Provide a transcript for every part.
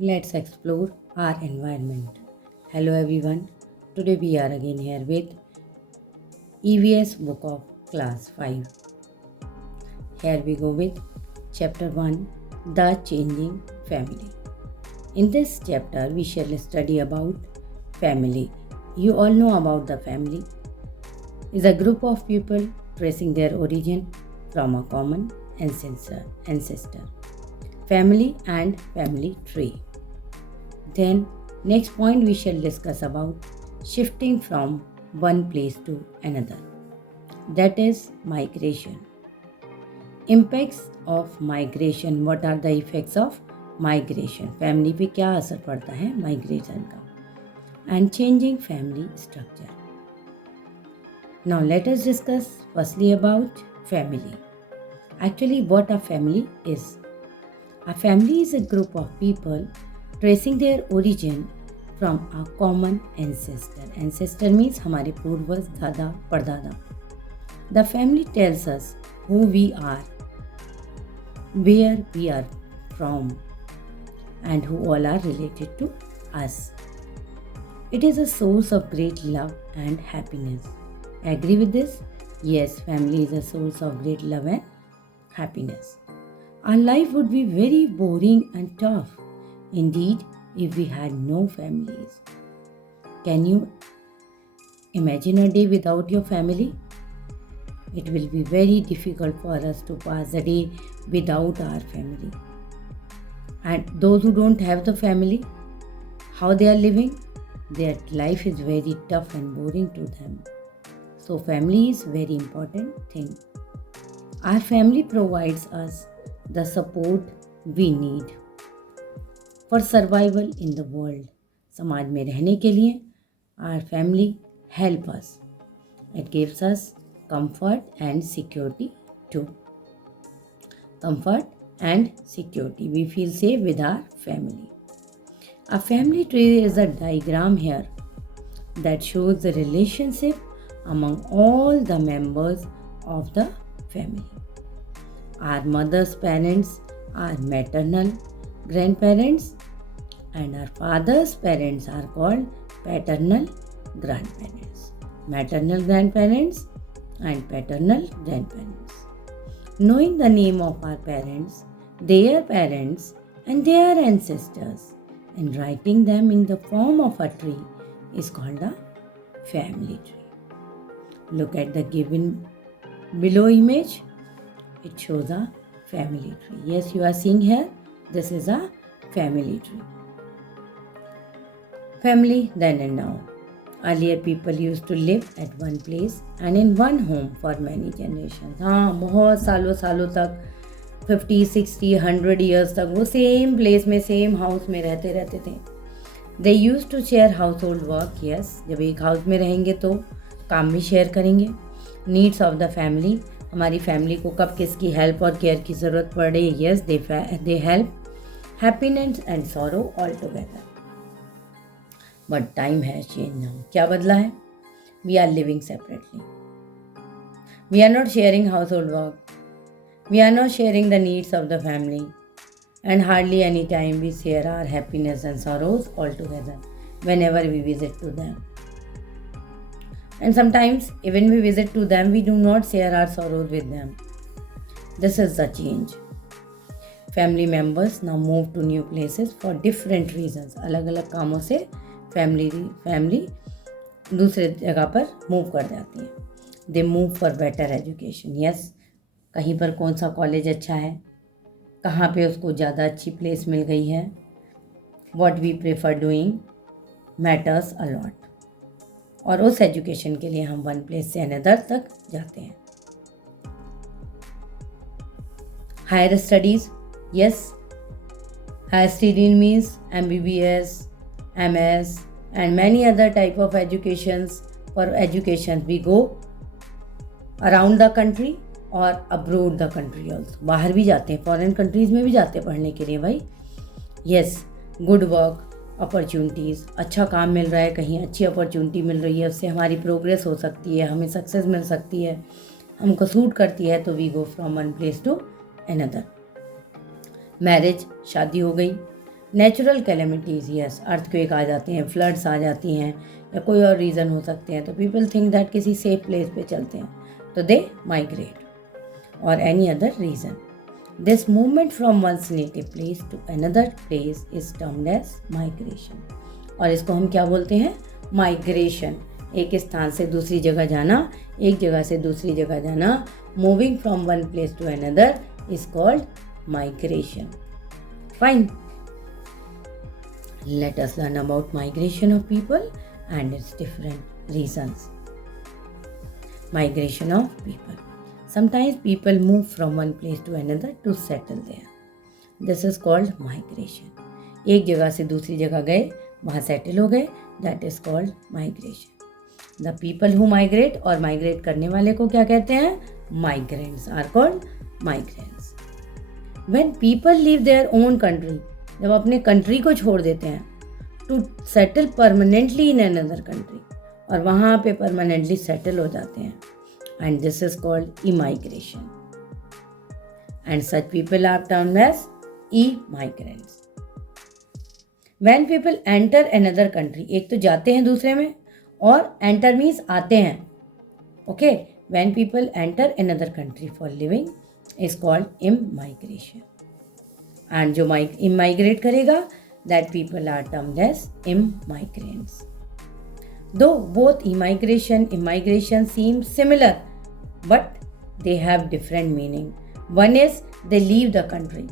Let's explore our environment. Hello everyone. Today we are again here with EVS book of class 5. Here we go with chapter 1, The Changing Family. In this chapter we shall study about family. You all know about the family is a group of people tracing their origin from a common ancestor. Family and family tree. Then next point we shall discuss about shifting from one place to another. That is migration. Impacts of migration. What are the effects of migration? Family पे क्या असर पड़ता है migration का? And changing family structure. Now let us discuss firstly about family. Actually what a family is. A family is a group of people tracing their origin from a common ancestor. Ancestor means हमारे पूर्वज, दादा, परदादा. The family tells us who we are, where we are from, and who all are related to us. It is a source of great love and happiness. Agree with this? Yes, family is a source of great love and happiness. Our life would be very boring and tough, indeed, if we had no families. Can you imagine a day without your family? It will be very difficult for us to pass a day without our family. And those who don't have the family, how they are living? Their life is very tough and boring to them. So family is very important thing. Our family provides us the support we need for survival in the world. समाज में रहने के लिए our family help us. It gives us comfort and security too. Comfort and security. We feel safe with our family. A family tree is a diagram here that shows the relationship among all the members of the family. Our mother's parents are maternal grandparents and our father's parents are called paternal grandparents. Maternal grandparents and paternal grandparents. Knowing the name of our parents, their parents and their ancestors and writing them in the form of a tree is called a family tree. Look at the given below image. It shows a family tree. Yes, you are seeing here, this is a family tree. Family then and now. Earlier people used to live at one place and in one home for many generations. हाँ, बहुत सालों सालों तक 50, 60, 100 years तक वो same place में same house में रहते थे. They used to share household work. Yes, जब एक हाउस में रहेंगे तो काम भी शेयर करेंगे. Needs of the family. हमारी फैमिली को कब किसकी हेल्प और केयर की ज़रूरत पड़े. Yes, they help. Happiness and sorrow all together. But time has changed now. क्या बदला है? We are living separately. We are not sharing household work. We are not sharing the needs of the family. And hardly any time we share our happiness and sorrows all together whenever we visit to them. And sometimes even we visit to them, we do not share our sorrows with them. This is the change. Family members now move to new places for different reasons. अलग अलग कामों से family दूसरे जगह पर move कर जाती है. They move for better education. Yes, कहीं पर कौन सा कॉलेज अच्छा है, कहाँ पे उसको ज़्यादा अच्छी प्लेस मिल गई है. What we prefer doing matters a lot. और उस एजुकेशन के लिए हम वन प्लेस से अनदर तक जाते हैं. Higher studies. Yes, higher study means MBBS, MS and many other type of educations. For education we go around the country और abroad the country also. बाहर भी जाते हैं, फॉरेन कंट्रीज़ में भी जाते हैं पढ़ने के लिए भाई. Yes, good work, opportunities. अच्छा काम मिल रहा है, कहीं अच्छी अपॉर्चुनिटी मिल रही है, उससे हमारी प्रोग्रेस हो सकती है, हमें सक्सेस मिल सकती है, हमको सूट करती है, तो we go from one place to another. Marriage, शादी हो गई. नेचुरल कैलेमिटीज़, यस, अर्थक्वेक आ जाते हैं, फ्लड्स आ जाती हैं, या कोई और रीज़न हो सकते हैं, तो पीपल थिंक दैट किसी सेफ प्लेस पे चलते हैं, तो दे माइग्रेट, और any other reason. This movement from one's native place to another place is termed as migration, और इसको हम क्या बोलते हैं? माइग्रेशन। एक स्थान से दूसरी जगह जाना, एक जगह से दूसरी जगह जाना, moving from one place to another is called migration. Fine, let us learn about migration of people and its different reasons. Migration of people. Sometimes people move from one place to another to settle there. This is called migration. एक जगह से दूसरी जगह गए, वहाँ settle हो गए, that is called migration. The people who migrate और migrate करने वाले को क्या कहते हैं? Migrants are called migrants. When people leave their own country, जब अपने कंट्री को छोड़ देते हैं, to settle permanently in another country, और वहाँ पे परमानेंटली सेटल हो जाते हैं, and this is called immigration, and such people are termed as emigrants. When people enter another country, एक तो जाते हैं दूसरे में, और एंटर मीन्स आते हैं, okay. When people enter another country for living is called immigration, and जो इमाइग्रेट करेगा, that people are termed as immigrants. दो both immigration seem similar, but they have different meaning. One is they leave the country,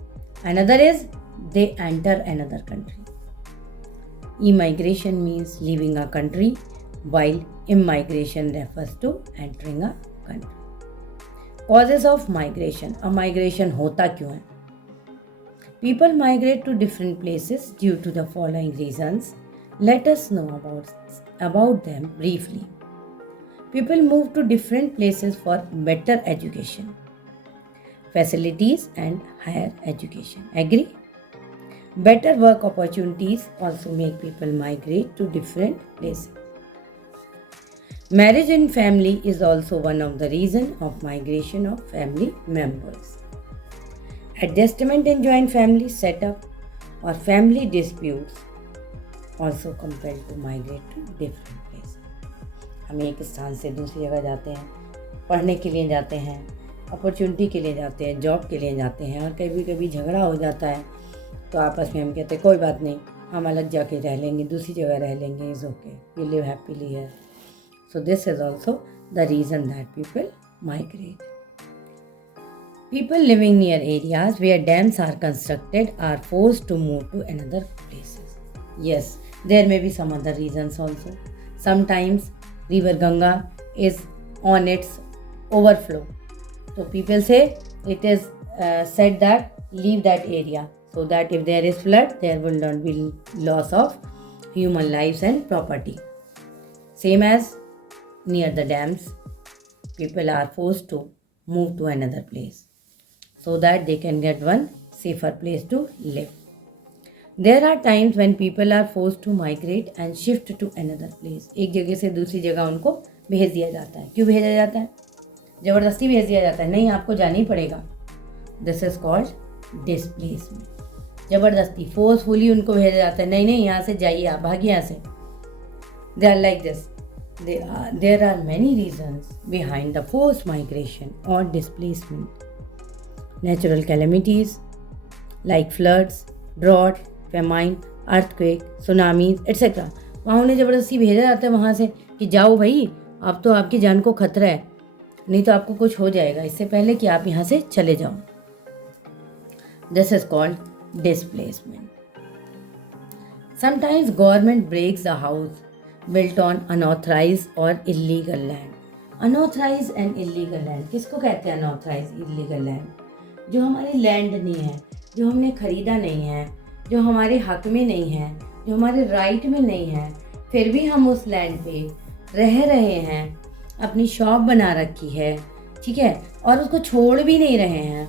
another is they enter another country. Immigration means leaving a country, while immigration refers to entering a country. Causes of migration. अब migration होता क्यों है? People migrate to different places due to the following reasons. Let us know about them briefly. People move to different places for better education, facilities and higher education. Agree? Better work opportunities also make people migrate to different places. Marriage and family is also one of the reasons of migration of family members. Adjustment in joint family setup or family disputes also compelled to migrate to different places. हम एक स्थान से दूसरी जगह जाते हैं, पढ़ने के लिए जाते हैं, अपॉर्चुनिटी के लिए जाते हैं, जॉब के लिए जाते हैं, और कभी कभी झगड़ा हो जाता है, तो आपस में हम कहते हैं कोई बात नहीं, हम अलग जाके रह लेंगे, दूसरी जगह रह लेंगे, is okay, we live happily here. So this is also the reason that people migrate. People living near areas where dams are constructed are forced to move to another places. Yes, there may be some other reasons also. Sometimes river Ganga is on its overflow. So people say it is said that leave that area, so that if there is flood, there will not be loss of human lives and property. Same as near the dams, people are forced to move to another place, so that they can get one safer place to live. There are times when people are forced to migrate and shift to another place. एक जगह से दूसरी जगह उनको भेज दिया जाता है. क्यों भेजा जाता है? ज़बरदस्ती भेज दिया जाता है, नहीं आपको जाना ही पड़ेगा. This is called displacement. ज़बरदस्ती फोर्सफुली उनको भेजा जाता है, नहीं यहाँ से जाइए, आप भागिए यहाँ से. They are like this. There are many reasons behind the forced migration or displacement. Natural calamities like floods, drought, famine, earthquake, tsunamis, etc. वहाँ उन्हें ज़बरदस्ती भेजा जाता है वहाँ से कि जाओ भाई, अब तो आपकी जान को खतरा है, नहीं तो आपको कुछ हो जाएगा, इससे पहले कि आप यहाँ से चले जाओ. This is called displacement. Sometimes government breaks the house built on unauthorized or illegal land. Unauthorized and illegal land किसको कहते हैं? unauthorized, illegal land. जो हमारी लैंड नहीं है, जो हमने खरीदा नहीं है, जो हमारे हक में नहीं है, जो हमारे राइट में नहीं है, फिर भी हम उस लैंड पे रह रहे हैं, अपनी शॉप बना रखी है, ठीक है, और उसको छोड़ भी नहीं रहे हैं,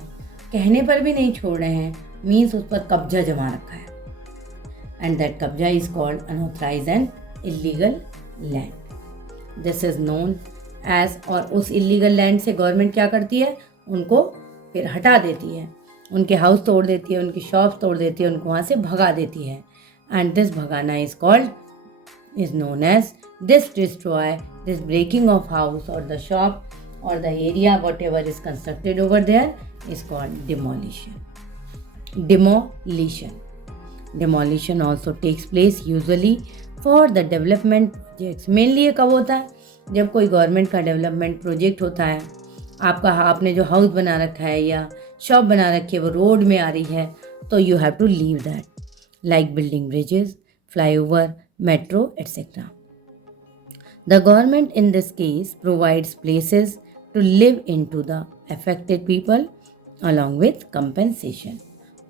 कहने पर भी नहीं छोड़ रहे हैं, मीन्स उस पर कब्जा जमा रखा है. एंड दैट कब्जा is called unauthorized and illegal land. This is known as, और उस इलीगल लैंड से गवर्नमेंट क्या करती है? उनको फिर हटा देती है, उनके हाउस तोड़ देती है, उनकी शॉप तोड़ देती है, उनको वहाँ से भगा देती है. एंड दिस भगाना is known as this destroy, this breaking of house or the shop or the area whatever is constructed over there is called demolition. Demolition also takes place usually for the development projects. Mainly ये कब होता है? जब कोई government का development project होता है, आपने जो हाउस बना रखा है या शॉप बना रखी है वो रोड में आ रही है, तो you have to leave that, like building bridges, flyover, metro, etc. The government in this case provides places to live into the affected people along with compensation.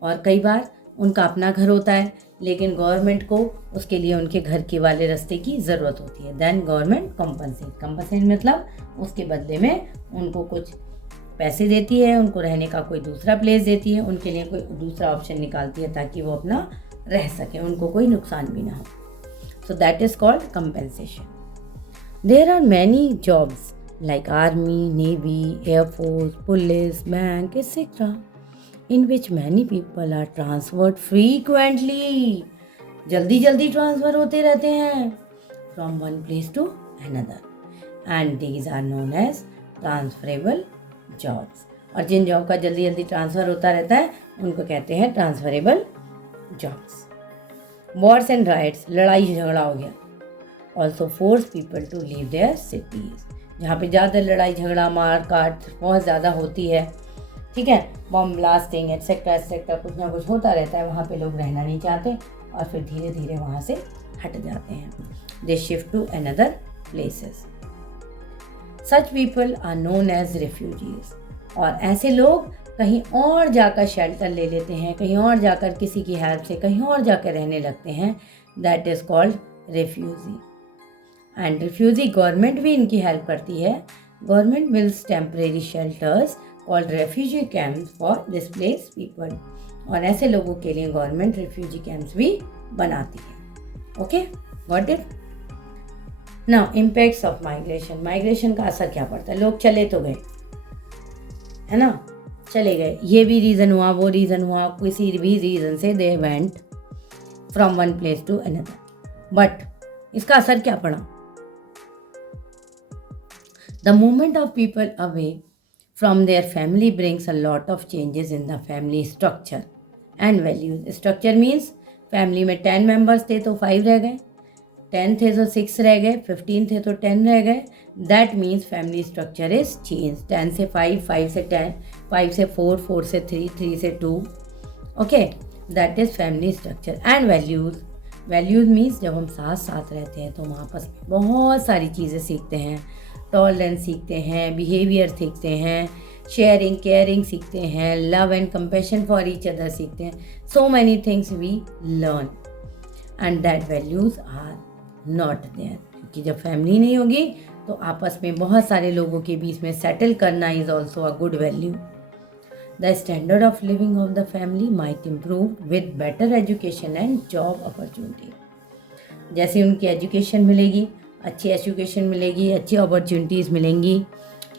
और कई बार उनका अपना घर होता है लेकिन गवर्नमेंट को उसके लिए उनके घर के वाले रास्ते की ज़रूरत होती है. देन गवर्नमेंट कंपनसेट मतलब उसके बदले में उनको कुछ पैसे देती है, उनको रहने का कोई दूसरा प्लेस देती है, उनके लिए कोई दूसरा ऑप्शन निकालती है ताकि वो अपना रह सके, उनको कोई नुकसान भी ना हो. So that is called compensation. There are many jobs like army, navy, air force, police, bank, etc. in which many people are transferred frequently. जल्दी जल्दी ट्रांसफ़र होते रहते हैं from one place to another. And these are known as transferable jobs. और जिन job का जल्दी जल्दी transfer होता रहता है उनको कहते हैं transferable jobs. Wars and riots, लड़ाई झगड़ा हो गया, also force people to leave their cities. जहाँ पे ज़्यादा लड़ाई झगड़ा मार काट बहुत ज़्यादा होती है, ठीक है, बम ब्लास्टिंग एटसेट्रा एटसेट्रा, कुछ ना कुछ होता रहता है, वहाँ पे लोग रहना नहीं चाहते और फिर धीरे धीरे वहाँ से हट जाते हैं. They shift to another places. Such people are known as refugees. और ऐसे लोग कहीं और जाकर शेल्टर ले लेते हैं, कहीं और जाकर किसी की हेल्प से कहीं और जाकर रहने लगते हैं. That is called refugee. And refugee government भी इनकी हेल्प करती है. Government builds temporary shelters called refugee camps for displaced people. और ऐसे लोगों के लिए गवर्नमेंट रेफ्यूजी कैंप्स भी बनाती है. Okay, got it. Now impacts of migration. Migration का असर क्या पड़ता है? लोग चले तो गए, है ना, चले गए, ये भी रीज़न हुआ, वो रीज़न हुआ, किसी भी रीज़न से they went from one place to another. But इसका असर क्या पड़ा? The movement of people away from their family brings a lot of changes in the family structure and values. Structure means family में 10 members थे तो 5 रह गए, 10 थे तो 6 रह गए, 15 थे तो 10 रह गए. That means family structure is change. 10 से 5, 5 से 10, 5 से 4, 4 से 3, 3 से 2. Okay, that is family structure. And values means जब हम साथ साथ रहते हैं तो हम आपस में बहुत सारी चीज़ें सीखते हैं. टॉलरेंस सीखते हैं, बिहेवियर सीखते हैं, शेयरिंग केयरिंग सीखते हैं, love and compassion for each other सीखते हैं. So many things we learn and that values are not there. क्योंकि जब फैमिली नहीं होगी तो आपस में बहुत सारे लोगों के बीच में सेटल करना is also a good value. The standard of living of the family might improve with better education and job opportunity. जैसे उनकी एजुकेशन मिलेगी, अच्छी एजुकेशन मिलेगी, अच्छी अपॉर्चुनिटीज़ मिलेंगी,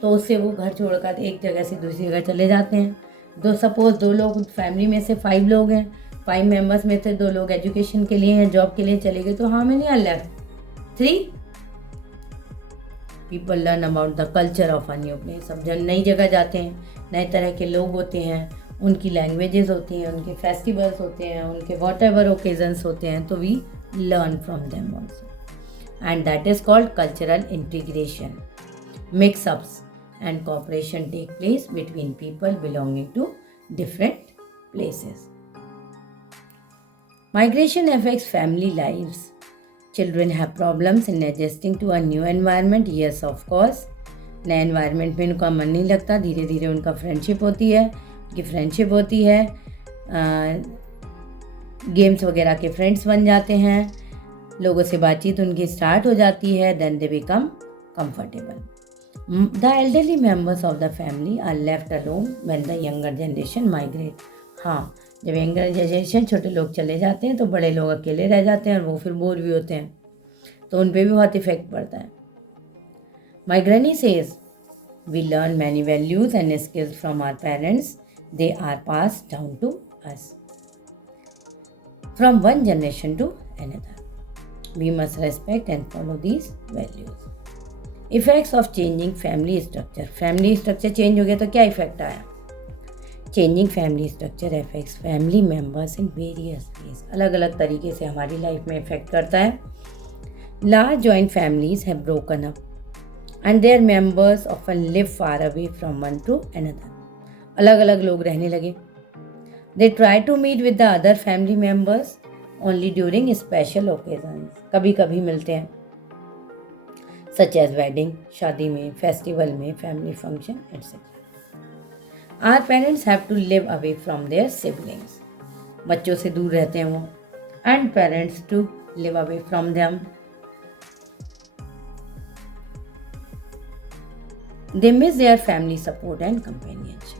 तो उससे वो घर छोड़कर एक जगह से दूसरी जगह चले जाते हैं. सपोज 2 लोग फैमिली में से 5 लोग हैं, 5 मेंबर्स में से 2 लोग एजुकेशन के लिए हैं, जॉब के लिए चले गए, तो how many are left? 3. People learn about the culture of a new place. अब जब नई जगह जाते हैं, नए तरह के लोग होते हैं, उनकी लैंग्वेजेस होती हैं, उनके फेस्टिवल्स होते हैं, उनके वॉट एवर ओकेजन्स होते हैं, तो we learn from them also. And that is called cultural integration. Mixups and cooperation take place between people belonging to different places. Migration affects family lives. Children have problems in adjusting to a new environment. Yes, of course. नए environment में उनका मन नहीं लगता, धीरे धीरे उनका friendship होती है, गेम्स वगैरह के फ्रेंड्स बन जाते हैं, लोगों से बातचीत उनकी स्टार्ट हो जाती है. Then they become comfortable. The elderly members of the family are left alone when the younger generation migrate. हाँ, जब यंगर जनरेशन छोटे लोग चले जाते हैं तो बड़े लोग अकेले रह जाते हैं और वो फिर बोर भी होते हैं, तो उन पर भी बहुत इफेक्ट पड़ता है. My granny says we learn many values and skills from our parents They are passed down to us from one generation to another. We must respect and follow these values. Effects of changing family structure. Family structure change हो गया तो क्या effect आया? Changing family structure affects family members in various ways. अलग अलग तरीके से हमारी लाइफ में इफेक्ट करता है. Large joint families have broken up and their members often live far away from one to another. अलग अलग लोग रहने लगे. They try to meet with the other family members only during special occasions. कभी कभी मिलते हैं, such as wedding, शादी में, festival में, family function, etc. Our parents have to live away from their siblings. बच्चों से दूर रहते हैं वो. And parents to live away from them. They miss their family support and companionship.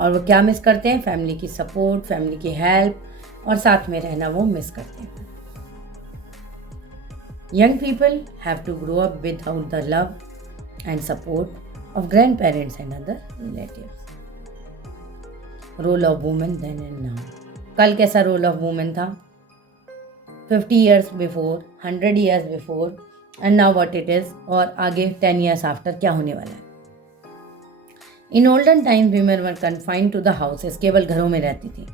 और वो क्या मिस करते हैं? फैमिली की सपोर्ट, फैमिली की हेल्प और साथ में रहना वो मिस करते हैं. Young people have to grow up without the love and support of grandparents and other relatives. Role of women then and now. कल कैसा रोल ऑफ वुमेन था? 50 years before, 100 years before, and now what it is, और आगे 10 years after क्या होने वाला है? In olden times, women were confined to the houses. केवल घरों में रहती थी.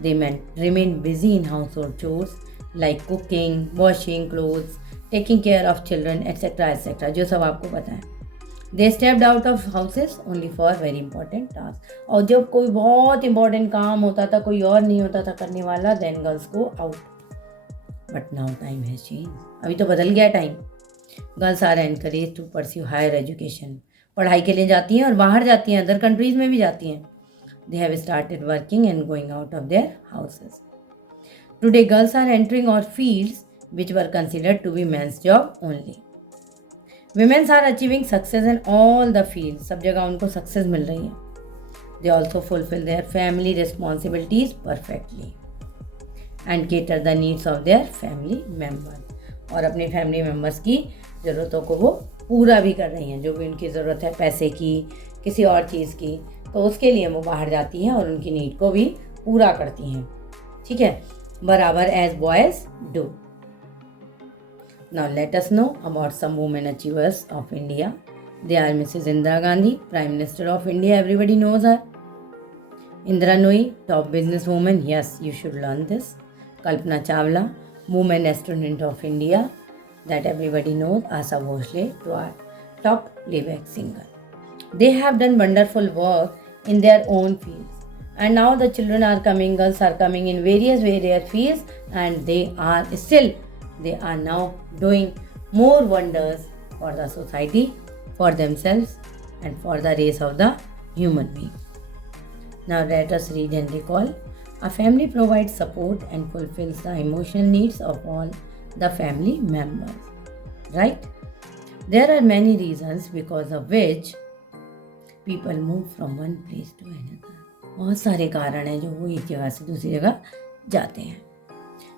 They remained busy in household chores like cooking, washing clothes, taking care of children, etc. etc. जो सब आपको पता है. They stepped out of houses only for very important tasks. और जब कोई बहुत important काम होता था, कोई और नहीं होता था करने वाला, then girls go out. But now time has changed. अभी तो बदल गया time. Girls are encouraged to pursue higher education. पढ़ाई के लिए जाती हैं और बाहर जाती हैं, अदर कंट्रीज में भी जाती हैं. They have started working and going out of their houses. Today girls are entering all fields which were considered to be men's job only. Women are achieving success in all the fields. सब जगह उनको success मिल रही है. They also fulfill their family responsibilities perfectly and cater the needs of their family members. और अपने family members की ज़रूरतों को वो पूरा भी कर रही हैं. जो भी उनकी ज़रूरत है, पैसे की, किसी और चीज़ की, तो उसके लिए वो बाहर जाती हैं और उनकी नीड को भी पूरा करती हैं. ठीक है, बराबर as boys do. Now let us know about some women achievers of India. They are Mrs. Indira Gandhi, Prime Minister of India. Everybody knows her. Indra Nooyi, top businesswoman. Yes, you should learn this. Kalpana Chawla, woman astronaut of India. That everybody knows. Asa Bhosle, top playback singer. They have done wonderful work in their own fields. And now the children are coming, girls are coming in various fields, and they are now doing more wonders for the society, for themselves, and for the race of the human being. Now let us read and recall. A family provides support and fulfills the emotional needs of all the family members. Right? There are many reasons because of which people move from one place to another. बहुत सारे कारण हैं जो वो एक जगह से दूसरी जगह जाते हैं.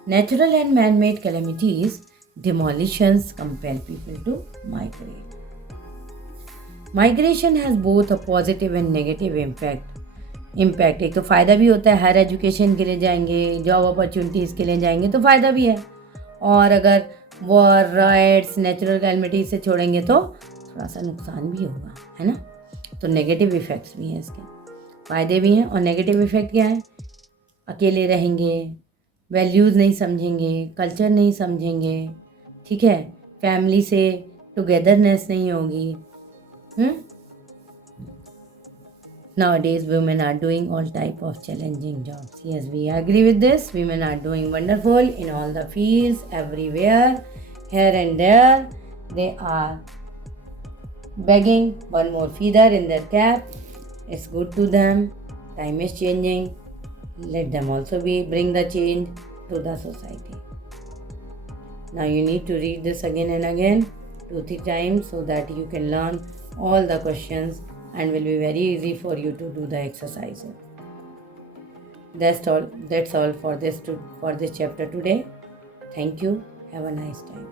Natural and man-made calamities, demolitions compel people to migrate. Migration has both a positive and negative impact. एक तो फ़ायदा भी होता है, हायर एजुकेशन के लिए जाएंगे, जॉब अपॉर्चुनिटीज़ के लिए जाएंगे तो फ़ायदा भी है. और अगर वॉर, राइट्स, नेचुरल कैलमिटीज से छोड़ेंगे तो थोड़ा सा नुकसान भी होगा, है ना. तो नेगेटिव इफ़ेक्ट्स भी हैं इसके, फ़ायदे भी हैं. और नेगेटिव इफ़ेक्ट क्या है? अकेले रहेंगे, वैल्यूज़ नहीं समझेंगे, कल्चर नहीं समझेंगे. ठीक है, फैमिली से टुगेदरनेस नहीं होगी. Nowadays, women are doing all type of challenging jobs. Yes, we agree with this. Women are doing wonderful in all the fields, everywhere, here and there. They are begging one more feather in their cap. It's good to them. Time is changing. Let them also bring the change to the society. Now you need to read this again and again 2-3 times so that you can learn all the questions and will be very easy for you to do the exercises. That's all for this chapter today. Thank you. Have a nice time.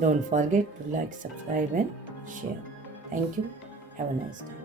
Don't forget to like, subscribe and share. Thank you. Have a nice time.